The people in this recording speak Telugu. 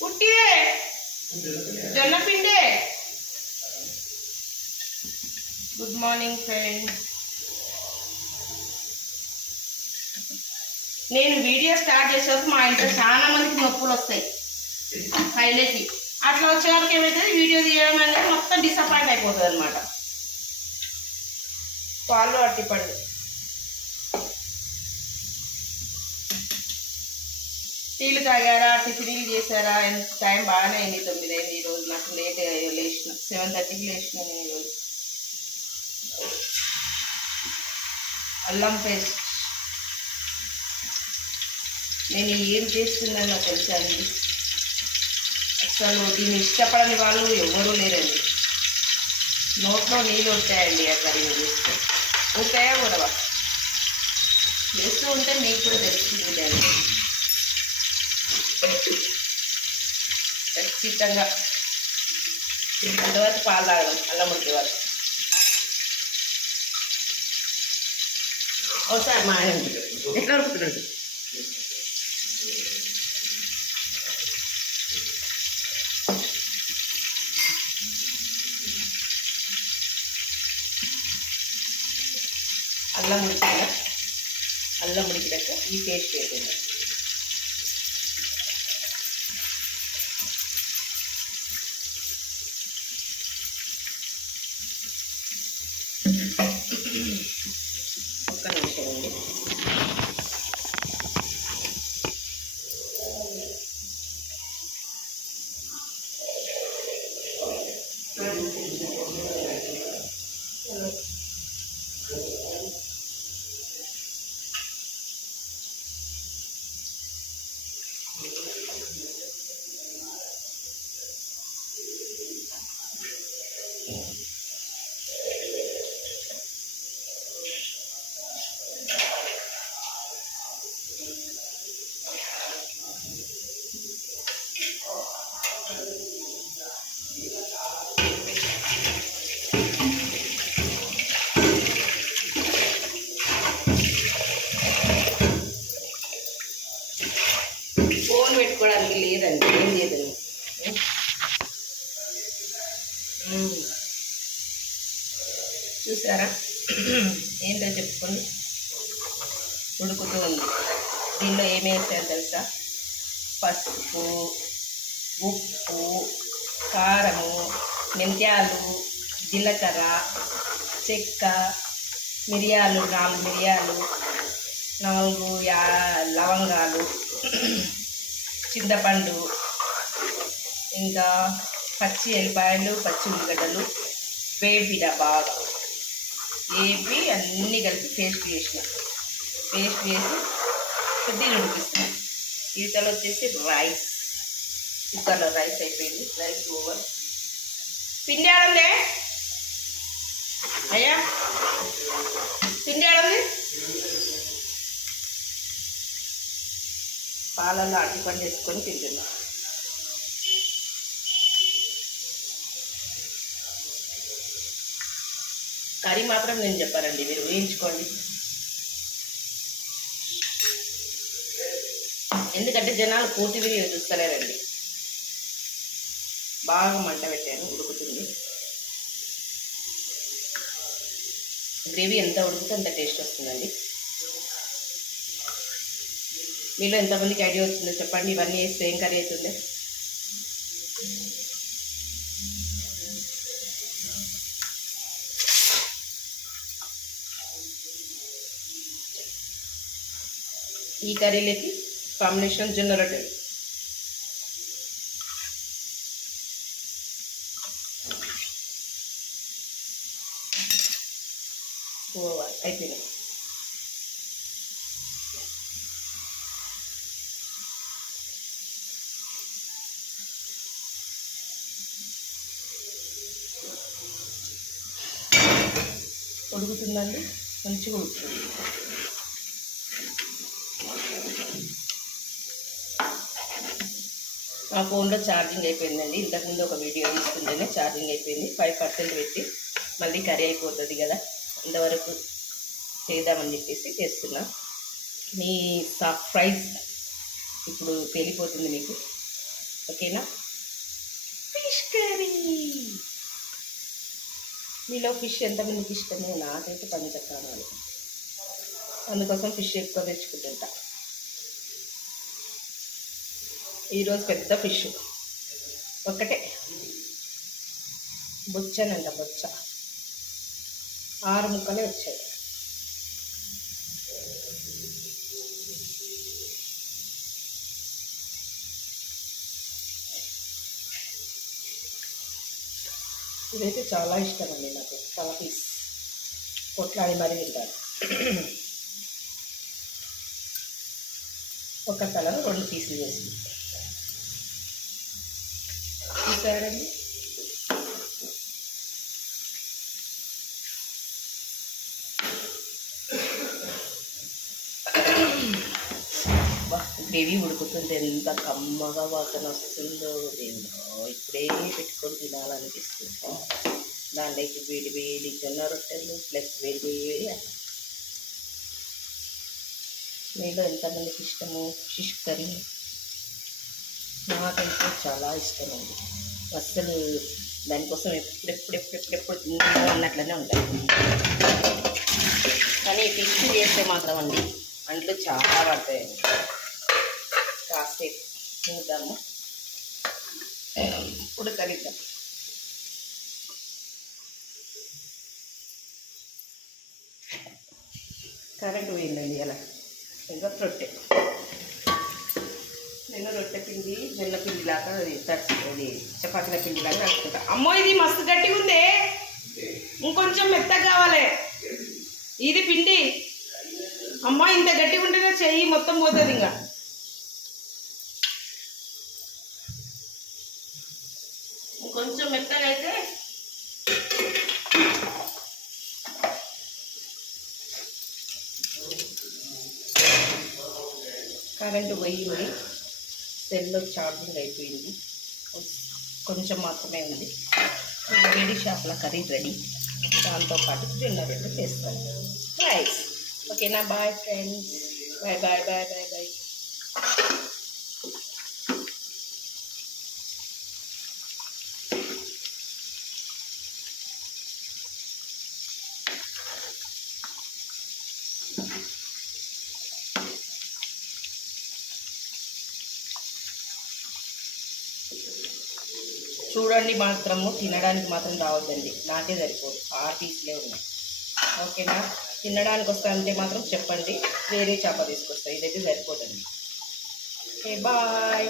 పుట్టిదే. జొన్న పిండే. గుడ్ మార్నింగ్ ఫ్రెండ్ నేను వీడియో స్టార్ట్ చేసేవరకు మా ఇంట్లో చాలా మందికి నొప్పులు వస్తాయి. కైలకి అట్లా వచ్చేవరకు ఏమవుతుంది వీడియో తీయడం అనేది మొత్తం డిసప్పాయింట్ అయిపోతుంది అనమాట పాలు అట్టిపండు తాగారా? టిఫిన్లు చేశారా? ఎంత టైం బాగానే అయింది తొమ్మిది అయింది ఈరోజు నాకు లేట్ లేచిన. సెవెన్ థర్టీకి లేచిన నేను ఈరోజు అల్లం పేస్ట్. నేను ఏం చేస్తున్నానో తెలుసా అండి? అసలు దీన్ని ఇష్టపడని వాళ్ళు ఎవరూ లేరండి. నోట్లో నీళ్ళు ఉంటాయండి ఆ కర్రీ చేస్తే. ఉంటాయా కూడా చేస్తూ ఉంటే మీకు కూడా తెలుస్తుంది దాన్ని ఖచ్చితంగా అంతవరకు పాలు తాగడం అల్లం ఉడికే వరకు ఒకసారి మా ఆయన ఎట్లా ఉడుకుతున్నాడు అల్లం ఉడికిన అల్లం ఉడికినాక ఈ పేస్ట్ వేసింది ఫోన్ పెట్టుకోవడానికి లేదండి ఏం లేదు చూసారా? ఏంటో చెప్పుకోండి ఉడుకుతూ ఉంది. దీనిలో ఏమి వేసాను తెలుసా? పసుపు ఉప్పు కారము మెంత్యాలు జీలకర్ర చెక్క మిరియాలు నాలుగు మిరియాలు నాలుగు యా లవంగాలు చింతపండు ఇంకా పచ్చి ఎల్లిపాయలు పచ్చి ఉల్లిగడ్డలు వేపిన బాగా. వేపి అన్నీ కలిపి పేస్ట్ చేసిన. పేస్ట్ చేసి కొద్దిగా ఉడిపిస్తాను ఈతలో వచ్చేసి రైస్. కుక్కర్లో రైస్ అయిపోయింది. Rice over. పిండి ఆడందే? అయ్యా? పిండి ఆడంది? పాలల్లో అరటిపండు వేసుకొని తింటున్నా. కర్రీ మాత్రం నేను చెప్పానండి మీరు ఊహించుకోండి. ఎందుకంటే జనాలు పూర్తి వీడియో చూస్తలేరండి. బాగా మంట పెట్టాను ఉడుకుతుంది. గ్రేవీ ఎంత ఉడుకుతే అంత టేస్ట్ వస్తుందండి. మీలో ఎంతమందికి ఐడియా వస్తుందో చెప్పండి. ఇవన్నీ వేస్తే ఏం కర్రీ అవుతుంది? ఈ కర్రీలకి కాంబినేషన్ జొన్న రొట్టెలు ఓవర్ అయిపోయినాయి ఉడుకుతుందండి మంచిగా ఉడుకుతుంది నా ఫోన్లో ఛార్జింగ్ అయిపోయిందండి. ఇంతకుముందు ఒక వీడియో తీసుకుంటేనే ఛార్జింగ్ అయిపోయింది. ఫైవ్ పర్సెంట్ పెట్టి మళ్ళీ కర్రీ అయిపోతుంది కదా ఇంతవరకు చేద్దామని చెప్పేసి చేస్తున్నా. మీ ఫ్రైస్ ఇప్పుడు పేలిపోతుంది మీకు. ఓకేనా? Fish curry! మీలో ఫిష్ ఎంతమందికి ఇష్టమో నాకైతే పంచకారాలు అందుకోసం ఫిష్ ఎక్కువ తెచ్చుకుంటుంటా. ఈరోజు పెద్ద ఫిష్. ఒక్కటే. బొచ్చనంట బొచ్చ. ఆరు ముక్కలే వచ్చాయి. ఇదైతే చాలా ఇష్టం అండి నాకు. చాలా పీస్. కొట్లాడి మరీ తింటాను. ఒక కలర్ రెండు పీసులు వేసి. చూసారండి? బేబీ ఉడుకుతుంది ఎంత కమ్మగా వాసన వస్తుందో ఏందో ఇప్పుడే పెట్టుకొని తినాలనిపిస్తుంది. దాంట్లోకి వేడి వేడి జొన్న రొట్టెలు ప్లస్ వేడి వేడి అన్నం. మీలో ఎంతమందికి ఇష్టము? Fish curry? నాకైతే చాలా ఇష్టం అండి అస్సలు దానికోసం ఎప్పుడెప్పుడెప్పుడెప్పుడెప్పుడు ఎప్పుడెప్పుడు అన్నట్లనే ఉంటాయి. కానీ ఫిష్ చేస్తే మాత్రం అండి అంట్లు చాలా పడతాయండి. కాసేపు చూద్దాము. ఇప్పుడు కరిద్దాం కరెంట్ పోయిందండి అలా ఇంకా రొట్టె. నేను రొట్టె పిండి జొన్న పిండి లాగా అది చపాతీల పిండి లాగా కలుపుకుంటా అమ్మో ఇది మస్తు గట్టిగా ఉంది. ఇంకొంచెం మెత్తగా కావాలి. ఇది పిండి. అమ్మో ఇంత గట్టిగా ఉంటేనే చెయ్యి మొత్తం పోతుంది ఇంకా. కొంచెం మెత్తగా అయితే కరెంటు పోయింది సెల్లో ఛార్జింగ్ అయిపోయింది. కొంచెం మాత్రమే ఉంది. రెడీ షాప్లో కర్రీ రెడీ. దాంతోపాటు జొన్న రొట్టె చేస్తాను రైస్. ఓకేనా? Bye friends. Bye bye bye bye bye చూడండి మాత్రము తినడానికి మాత్రం రావద్దండి. నాకే సరిపోదు. ఆరు పీసులే ఉన్నాయి. ఓకేనా? తినడానికి వస్తాయంటే మాత్రం చెప్పండి. వేరే చేప తీసుకొస్తాయి ఇదైతే సరిపోతుంది ఓకే బాయ్.